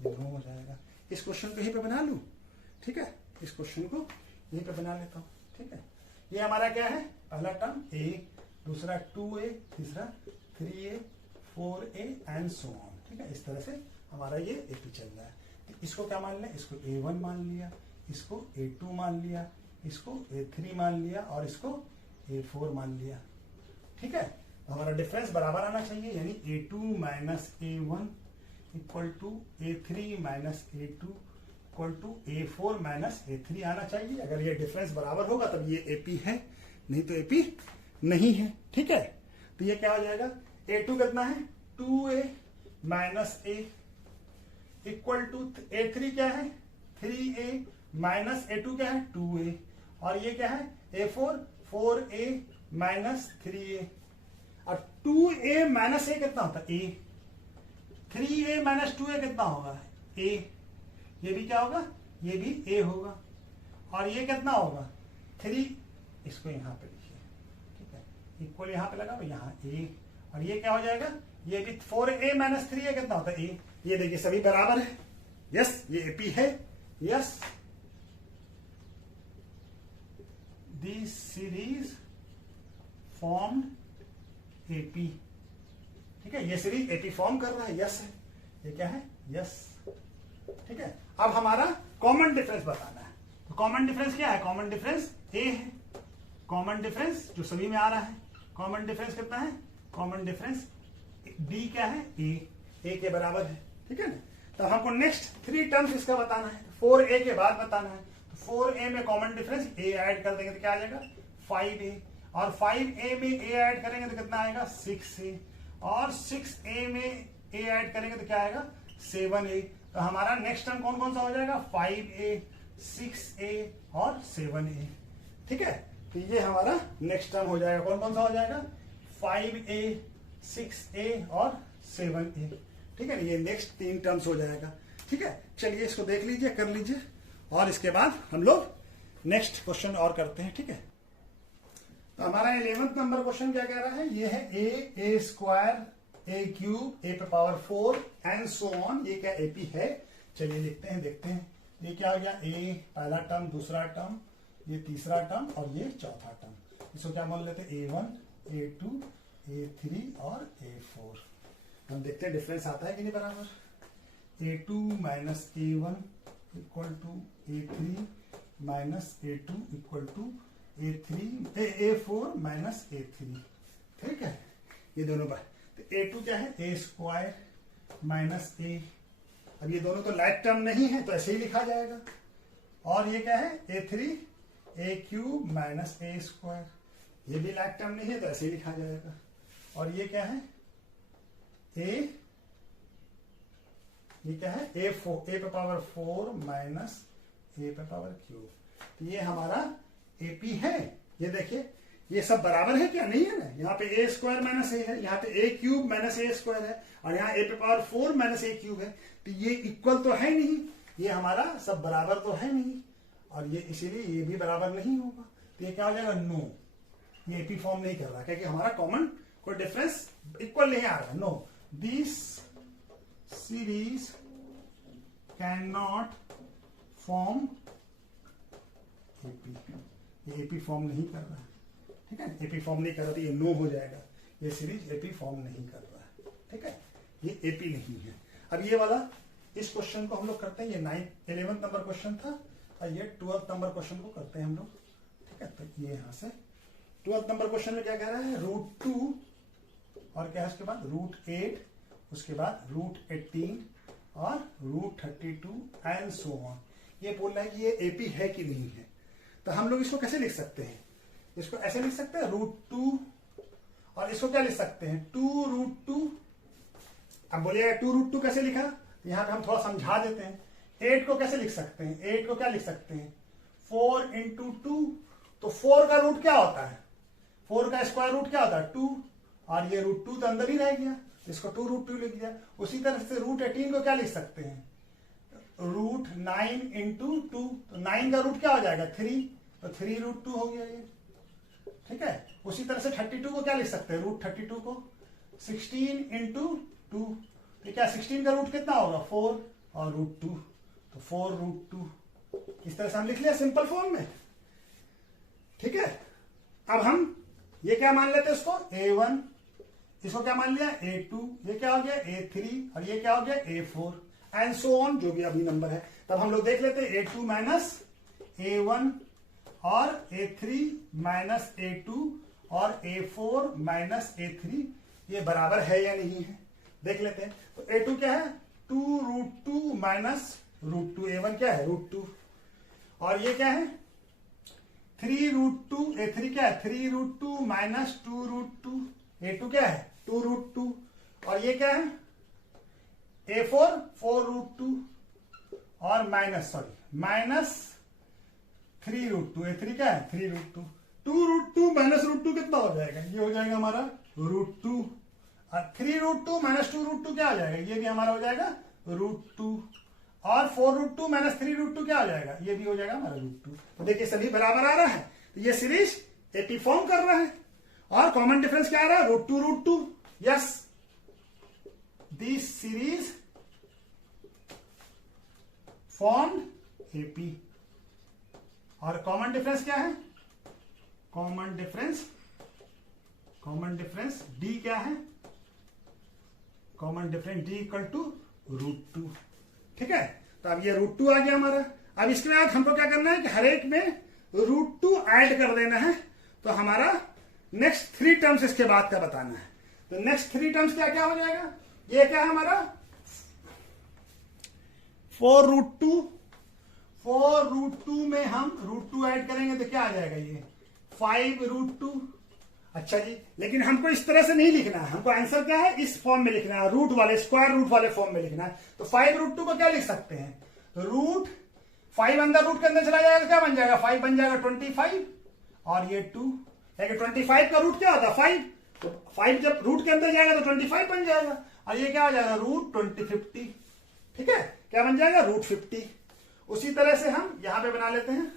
ये नो हो जाएगा। इस क्वेश्चन को यहीं पे बना लूं, ठीक है, इस क्वेश्चन को यहीं पे बना लेता हूं, ठीक है। ये हमारा क्या है, पहला टर्म A, दूसरा 2A, तीसरा 3A 4A and so on, ठीक है। इस तरह से हमारा ये एपी चल रहा है। इसको क्या मान लिया, इसको A1 मान लिया, इसको A2 मान लिया, इसको A3 मान लिया और इसको A4 मान लिया, ठीक है। तो हमारा डिफरेंस बराबर आना चाहिए, यानी A2 minus A1 equal to A3 minus A2 equal to A4 minus A3 आना चाहिए। अगर ये डिफरेंस बराबर होगा तब ये एपी है, नहीं तो एपी नहीं है, ठीक है। तो ये क्या हो जाएगा A2 कितना है 2A minus A equal to A3 क्या है 3A माइनस A2 क्या है 2A और ये क्या है A4 4A माइनस 3A और 2A माइनस A कितना होता है A, 3A माइनस 2A कितना होगा A, ये भी क्या होगा ये भी A होगा और ये कितना होगा 3, इसको यहां पे लिखिए, ठीक है, इक्वल यहां पे लगा यहाँ A और ये क्या हो जाएगा ये भी 4A माइनस 3A कितना होता है A, ये देखिए सभी बराबर है, यस ये एपी है, yes this series formed AP. ठीक है, ये सीरीज एपी फॉर्म कर रहा है, यस है, ये क्या है, यस। ठीक है, अब हमारा कॉमन डिफरेंस बताना है। तो कॉमन डिफरेंस क्या है, कॉमन डिफरेंस ए है, कॉमन डिफरेंस जो सभी में आ रहा है। कॉमन डिफरेंस कितना है, कॉमन डिफरेंस डी क्या है, ए के बराबर है। ठीक है ना, तो हमको नेक्स्ट 3 टर्म्स इसका बताना है, 4a के बाद बताना है। तो 4a में कॉमन डिफरेंस a ऐड कर देंगे तो क्या आ जाएगा, 5a, और 5a में a ऐड करेंगे तो कितना आएगा, 6a, और 6a में a ऐड करेंगे तो क्या आएगा, 7a। तो हमारा नेक्स्ट टर्म कौन कौन सा हो जाएगा, 5a, 6a और 7a। ठीक है, तो ये हमारा नेक्स्ट टर्म हो जाएगा, कौन कौन सा हो जाएगा, 5a, 6a और 7a। ठीक है ना, ये नेक्स्ट 3 टर्म्स हो जाएगा। ठीक है, चलिए इसको देख लीजिए, कर लीजिए, और इसके बाद हम लोग नेक्स्ट क्वेश्चन और करते हैं। ठीक है, तो हमारा 11th नंबर क्वेश्चन क्या कह रहा है, ये है ए स्क्वायर ए क्यूब ए पे पावर 4 एंड सो ऑन। ये क्या एपी है, चलिए लिखते हैं, देखते हैं। ये क्या हो गया, ए पहला टर्म, दूसरा टर्म, ये तीसरा टर्म और ये चौथा टर्म। इसको क्या मान लेते हैं, A1, A2, A3 और A4। हम देखते हैं डिफरेंस आता है कि नहीं बराबर। A2 minus A1 equal to A3 minus A2 equal to A4 minus A3। ठीक है, ये दोनों बार। तो A2 क्या है, ए स्क्वायर माइनस ए। अब ये दोनों तो लाइक टर्म नहीं है तो ऐसे ही लिखा जाएगा। और ये क्या है, A3 ए क्यूब माइनस ए स्क्वायर, ये भी लाइक टर्म नहीं है तो ऐसे ही लिखा जाएगा। और ये क्या है, ये क्या है, ए पे पावर 4 माइनस ए पे पावर क्यूब। तो ये हमारा एपी है। ये देखिए, ये सब बराबर है क्या, नहीं है ना। यहाँ पे ए स्क्वायर माइनस ए है, यहाँ पे ए क्यूब माइनस ए स्क्वायर है, और यहाँ ए पे पावर 4 माइनस ए क्यूब है। तो ये इक्वल तो है नहीं, ये हमारा सब बराबर तो है नहीं, और ये इसीलिए ये भी बराबर नहीं होगा। तो ये क्या हो जाएगा, नो, ये एपी फॉर्म नहीं कर रहा, क्योंकि हमारा कॉमन कोई डिफरेंस इक्वल नहीं आ रहा। No, this series can not form AP, ये एपी फॉर्म नहीं कर रहा है। ठीक है, एपी फॉर्म नहीं कर रहा तो ये नो हो जाएगा, ये सीरीज एपी फॉर्म नहीं कर रहा है। ठीक है, ये एपी नहीं है। अब ये वाला, इस क्वेश्चन को हम लोग करते हैं, ये 11th नंबर क्वेश्चन था, और ये 12th नंबर क्वेश्चन को करते हैं हम लोग। ठीक है, तो ये यहां से 12th नंबर क्वेश्चन में क्या कह रहा है, √2 और क्या है उसके बाद √8, उसके बाद √18 और √32 एंड सो ऑन। ये बोल रहा है कि ये एपी है कि नहीं है। तो हम लोग इसको कैसे लिख सकते हैं, इसको ऐसे लिख सकते हैं √2, और इसको क्या लिख सकते हैं, 2√2। अब बोलिएगा 2√2 कैसे लिखा, यहां पे हम थोड़ा समझा देते हैं। 8 को कैसे लिख सकते हैं, 8 को क्या लिख सकते हैं, 4 × 2। तो 4 का रूट क्या होता है, 4 का स्क्वायर रूट क्या होता है, 2, और ये √2 तो अंदर ही रह गया, इसको 2√2 लिख दिया। उसी तरह से √18 को क्या लिख सकते हैं, √9 × 2। तो 9 का रूट क्या हो जाएगा, 3, तो 3√2 हो गया ये। ठीक है, उसी तरह से 32 को क्या लिख सकते हैं, √32 को 16 × 2। तो क्या 16 का रूट कितना होगा, 4 और √2, तो 4√2। इस तरह से हम लिख लिया सिंपल फॉर्म में। ठीक है, अब हम ये क्या मान लेते हैं, इसको A1, इसको क्या मान लिया, A2, ये क्या हो गया, A3, और ये क्या हो गया, A4 एंड सो ऑन, जो भी अभी नंबर है। तब हम लोग देख लेते हैं A2 माइनस A1 और A3 माइनस A2 और A4 माइनस A3, ये बराबर है या नहीं है, देख लेते हैं। तो A2 क्या है, 2√2 माइनस √2, A1 क्या है, √2, और ये क्या है 3√2, A3 क्या है, 3√2 माइनस 2√2, A2 क्या है 2√2, और ये क्या है A4 4√2 और माइनस 3√2, A3 क्या है 3√2, 2√2 माइनस √2 कितना हो जाएगा, ये हो जाएगा हमारा √2, और 3√2 माइनस 2√2 क्या हो जाएगा, ये भी हमारा हो जाएगा √2, और 4√2 माइनस 3√2 क्या हो जाएगा, ये भी हो जाएगा हमारा √2। तो देखिए सभी बराबर आ रहा है, तो ये सीरीज एपी फॉर्म कर रहा है। और कॉमन डिफरेंस क्या आ रहा है, √2, yes, this series formed AP. और कॉमन डिफरेंस क्या है, कॉमन कॉमन डिफरेंस डी क्या है, common difference D equal to √2। ठीक है, तो अब ये √2 आ गया हमारा। अब इसके बाद हमको क्या करना है कि हर एक में √2 ऐड कर देना है। तो हमारा नेक्स्ट 3 टर्म्स इसके बाद का बताना है। तो नेक्स्ट 3 टर्म्स क्या क्या हो जाएगा, ये क्या है हमारा 4√2। 4√2 में हम √2 ऐड करेंगे तो क्या आ जाएगा ये 5√2। अच्छा जी, लेकिन हमको इस तरह से नहीं लिखना है, हमको आंसर क्या है इस फॉर्म में लिखना है, रूट वाले स्क्वायर रूट वाले फॉर्म में लिखना है। तो 5√2 को क्या लिख सकते हैं, रूट 5 अंदर रूट के अंदर चला जाएगा तो क्या बन जाएगा 5 बन जाएगा 25 और ये 2 है कि 25 का रूट क्या होता है 5, तो 5 जब रूट के अंदर जाएगा तो 25 बन जाएगा और ये क्या हो जाएगा √50। ठीक है, क्या बन जाएगा √50। उसी तरह से हम यहां पे बना लेते हैं।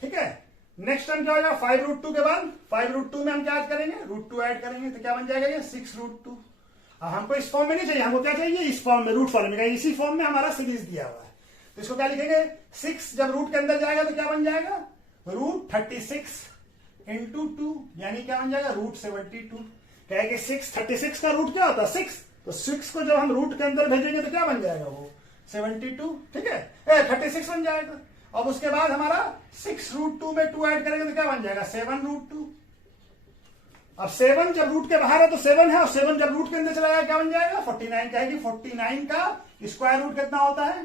ठीक है, नेक्स्ट टाइम क्या हो जाएगा 5√2 के बाद 5√2 में हम क्या ऐड करेंगे √2 ऐड करेंगे तो क्या बन जाएगा ये 6√2। अब हमको इस फॉर्म में नहीं चाहिए, हमको क्या चाहिए इस फॉर्म में, रूट फॉर्म में, इसी फॉर्म में हमारा सीरीज दिया हुआ है। तो इसको क्या लिखेंगे 6 जब रूट के अंदर जाएगा तो क्या बन जाएगा √36 × 2 यानी क्या बन जाएगा √72। क्या है कि 36 का रूट क्या होता है 6, तो 6 को जब हम रूट के अंदर भेजेंगे तो क्या बन जाएगा वो 72। ठीक है, 36 बन जाएगा। अब उसके बाद हमारा 6√2 में 2 ऐड करेंगे तो क्या बन जाएगा 7√2। अब 7 जब रूट के बाहर है तो 7 है और 7 जब रूट के अंदर चला जाएगा क्या बन जाएगा 49। क्या है कि 49 का स्क्वायर रूट कितना होता है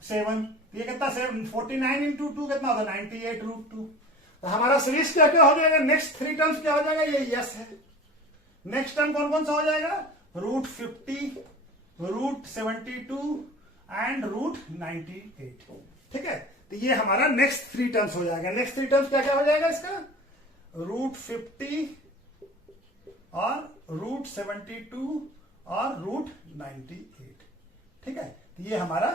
7, ये कितना 49 × 2 कितना होता है 98√2। तो हमारा सीरीज क्या क्या हो जाएगा, नेक्स्ट 3 टर्म्स क्या हो जाएगा, ये यस है। नेक्स्ट टर्म कौन कौन सा हो जाएगा √50, √72 एंड √98। ठीक है, तो ये हमारा नेक्स्ट 3 टर्म्स हो जाएगा। नेक्स्ट 3 टर्म्स क्या क्या हो जाएगा इसका √50 और √72 और √98। ठीक है, तो ये हमारा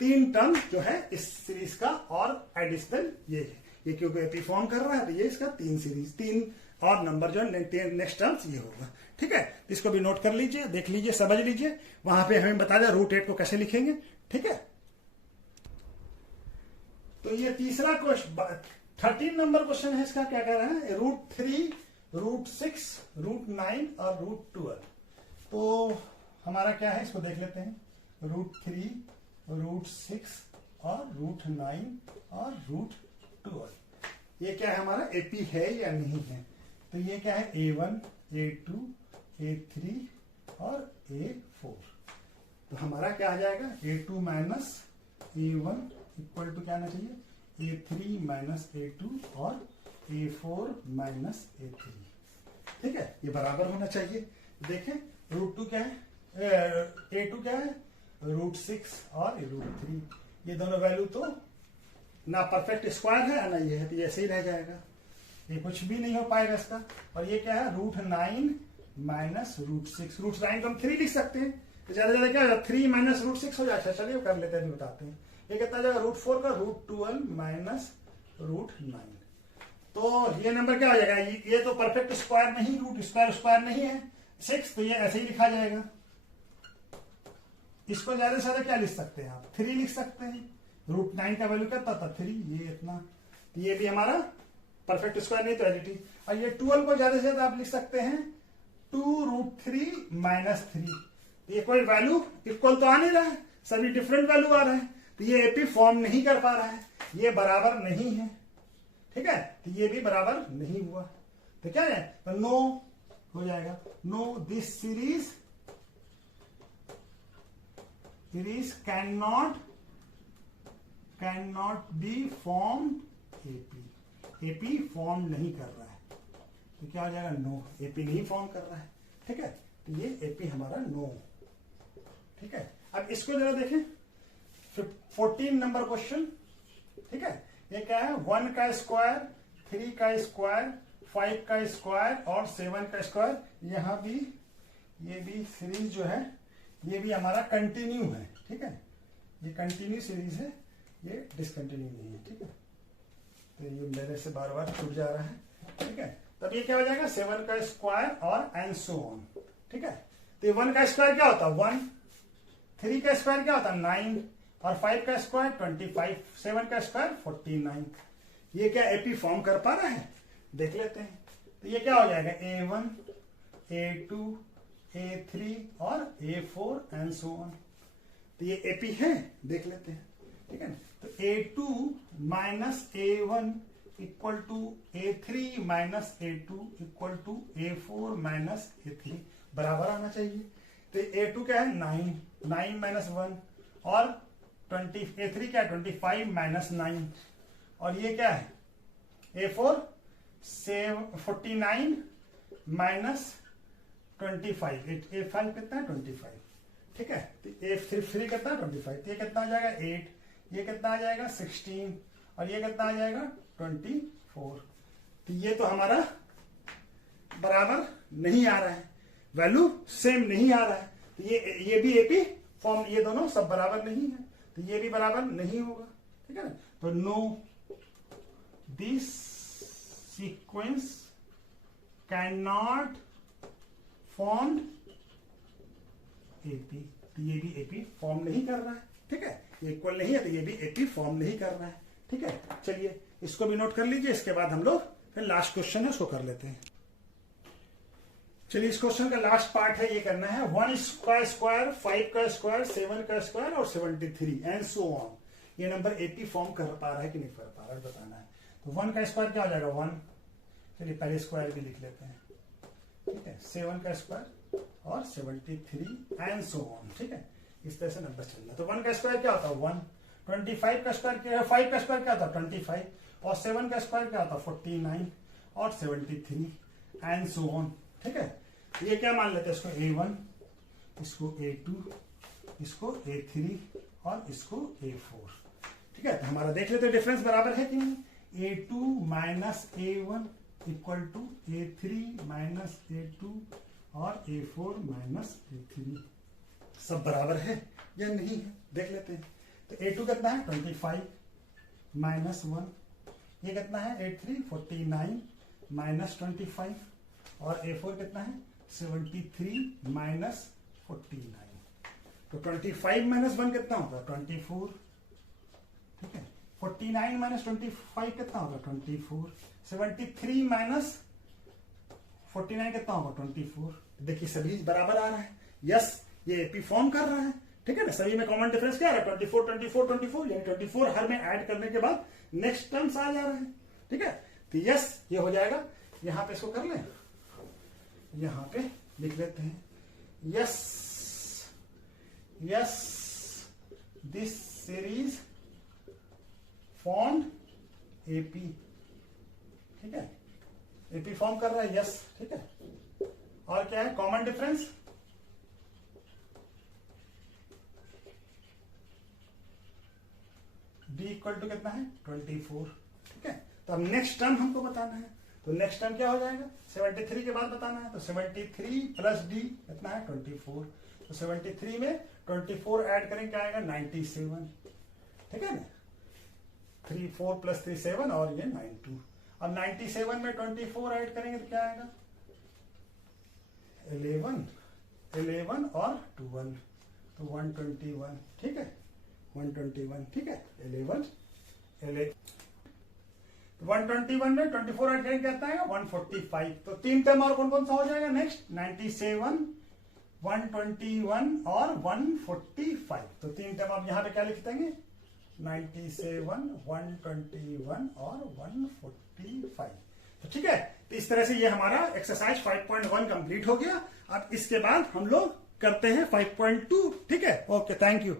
3 टर्म जो है इस सीरीज का और एडिशनल ये है, ये क्योंकि एपी फॉर्म कर रहा है तो ये इसका 3 सीरीज 3 और नंबर जो है नेक्स्ट टर्म्स ये होगा। ठीक है, इसको भी नोट कर लीजिए, देख लीजिए, समझ लीजिए, वहां पे हमें बता दिया √8 को कैसे लिखेंगे। ठीक है, तो ये तीसरा क्वेश्चन 13 नंबर क्वेश्चन है, इसका क्या कह रहा है √3, √6, √9 और √12। तो हमारा क्या है इसको देख लेते हैं, √3, √6 और √9 और √12। ये क्या है हमारा एपी है या नहीं है, तो ये क्या है A1, A2, A3 और A4। तो हमारा क्या आ जाएगा A2 minus A1 equal to क्या आना चाहिए A3 माइनस A2 और A4 माइनस A3। ठीक है, ये बराबर होना चाहिए। देखें √2 क्या है A2 क्या है √6 और √3, ये दोनों वैल्यू तो ना परफेक्ट स्क्वायर है ना ये है, तो ये ऐसे ही रह जाएगा, ये कुछ भी नहीं हो पाएगा इसका। और ये क्या है √9 माइनस √6, √9 को हम 3 लिख सकते हैं, तो ज्यादा ज्यादा क्या होगा 3 माइनस √6 हो जाएगा। चलिए कर लेते हैं, बताते हैं ये कितना जाएगा √4 का √12 माइनस √9। तो ये नंबर क्या हो जाएगा, ये तो परफेक्ट स्क्वायर नहीं, रूट स्क्वायर नहीं है 6, तो ये ऐसे ही लिखा जाएगा। इसको ज्यादा से ज्यादा क्या लिख सकते हैं आप 3 लिख सकते हैं, √9 का वैल्यू कितना था 3, ये इतना, ये भी हमारा परफेक्ट स्क्वायर नहीं तो एडिटी। और ये 12 को ज्यादा से ज्यादा आप लिख सकते हैं 2√3 माइनस 3। ये कोई वैल्यू इक्वल तो आ नहीं रहा है, सभी डिफरेंट वैल्यू आ रहे हैं, तो ये एपी फॉर्म नहीं कर पा रहा है, ये बराबर नहीं है। ठीक है, तो ये भी बराबर नहीं हुआ, तो क्या है तो नो हो जाएगा, no this series cannot be formed AP form नहीं कर रहा है, तो क्या हो जाएगा नो, एपी नहीं फॉर्म कर रहा है। ठीक है, तो ये एपी हमारा नो। ठीक है, अब इसको जरा देखें 14 नंबर क्वेश्चन। ठीक है, ये क्या है 1 का स्क्वायर, 3 का स्क्वायर, 5 का स्क्वायर और 7 का स्क्वायर। यहाँ भी ये भी सीरीज जो है ये भी हमारा कंटिन्यू है। ठीक है, ये कंटिन्यू सीरीज है, ये डिसकंटिन्यू नहीं है। ठीक है, तो ये मेरे से बार बार छूट जा रहा है। ठीक है, तब ये क्या हो जाएगा 7 का स्क्वायर और एंड सो ऑन। ठीक है, तो 1 का स्क्वायर क्या होता है 1, 3 का स्क्वायर क्या होता है 9 और 5 का स्क्वायर 25, 7 का स्क्वायर 49। ये क्या एपी फॉर्म कर पा रहा है, देख लेते हैं। तो ये क्या हो जाएगा A1, A2, A3 और A4 एंड सो ऑन। तो ये AP है, देख लेते हैं, ठीक है ना। तो A2 minus A1 equal to A3 minus A2 equal to A4 minus A3 बराबर आना चाहिए। तो A2 क्या है 9 माइनस 1 और 20, A3 क्या है 25 माइनस 9 और ये क्या है A4 49 माइनस 25, A5 कितना है 25, ठीक है। तो A3 कितना है 25, तो ये कितना आ जाएगा 8, ये कितना आ जाएगा 16 और ये कितना आ जाएगा 24। तो ये तो हमारा बराबर नहीं आ रहा है, वैल्यू सेम नहीं आ रहा है। तो ये भी एपी फॉर्म, ये दोनों सब बराबर नहीं है, तो ये भी बराबर नहीं होगा, ठीक है ना। तो no this sequence can not form AP. तो ये भी एपी फॉर्म नहीं कर रहा है, ठीक है। ये इक्वल नहीं है तो ये भी एपी फॉर्म नहीं कर रहा है, ठीक है। चलिए इसको भी नोट कर लीजिए, इसके बाद हम लोग फिर लास्ट क्वेश्चन है उसको कर लेते हैं। चलिए इस क्वेश्चन का लास्ट पार्ट है, ये करना है 1 का स्क्वायर, 5 का स्क्वायर, 7 का स्क्वायर और 73 एंड सो ऑन। ये नंबर एपी फॉर्म कर पा रहा है कि नहीं कर पा रहा है बताना है। तो 1 का स्क्वायर क्या हो जाएगा 1, चलिए पहले स्क्वायर भी लिख लेते हैं, ठीक है। 7 का स्क्वायर और 73 एंड सो ऑन, ठीक है। इस तरह से नंबर चलना। तो 1 का स्क्वायर क्या होता है 1, 25 का स्क्वायर क्या, 5 का स्क्वायर क्या होता है 25 और 7 का स्क्वायर क्या होता है 49 और 73 एंड सो ऑन, ठीक है। ये क्या मान लेते हैं, इसको A1, इसको A2, इसको A3 और इसको A4, ठीक है। तो हमारा देख लेते हैं डिफरेंस बराबर है कि नहीं। A2 minus A1 equal to A3 minus A2 और A4 माइनस A3 सब बराबर है या नहीं है, देख लेते हैं। तो A2 कितना है 25 माइनस 1, ये कितना है A3 49 माइनस 25 और A4 कितना है 73 माइनस 49। तो 25 माइनस 1 कितना होगा 24, ठीक है। 49 माइनस 25 कितना होगा 24, 73 माइनस 49 कितना होगा 24। देखिए सभी बराबर आ रहा है, यस ये एपी फॉर्म कर रहा है, ठीक है ना। सभी में कॉमन डिफरेंस क्या आ रहा है 24 24 24, यानी 24 हर में ऐड करने के बाद नेक्स्ट टर्म्स आ जा रहा है, ठीक है। तो यस ये हो जाएगा। यहां पे इसको कर लें, यहां पे लिख लेते हैं yes yes this series form AP, ठीक है। एपी फॉर्म कर रहा है यस, ठीक है। और क्या है common difference D equal to कितना है 24, ठीक है। तो अब नेक्स्ट टर्म हमको बताना है, तो नेक्स्ट टर्म क्या हो जाएगा 73 के बाद बताना है। तो 73 प्लस डी कितना है 24, तो 73 में 24 ऐड करेंगे क्या आएगा 97, ठीक है ना। 3 4 प्लस 3 7 और ये 92। अब 97 में 24 ऐड करेंगे तो क्या आएगा 11 और 12, तो 121, ठीक है 121, ठीक है। 121 में 24 ऐड करेंगे कितना आएगा 145। तो 3 टर्म और कौन कौन सा हो जाएगा नेक्स्ट 97, 121 और 145। तो 3 टर्म आप यहां पे क्या लिख देंगे 97, 121 और 145। तो ठीक है, तो इस तरह से ये हमारा एक्सरसाइज 5.1 कंप्लीट हो गया। अब इसके बाद हम लोग करते हैं 5.2, ठीक है। Okay, thank you.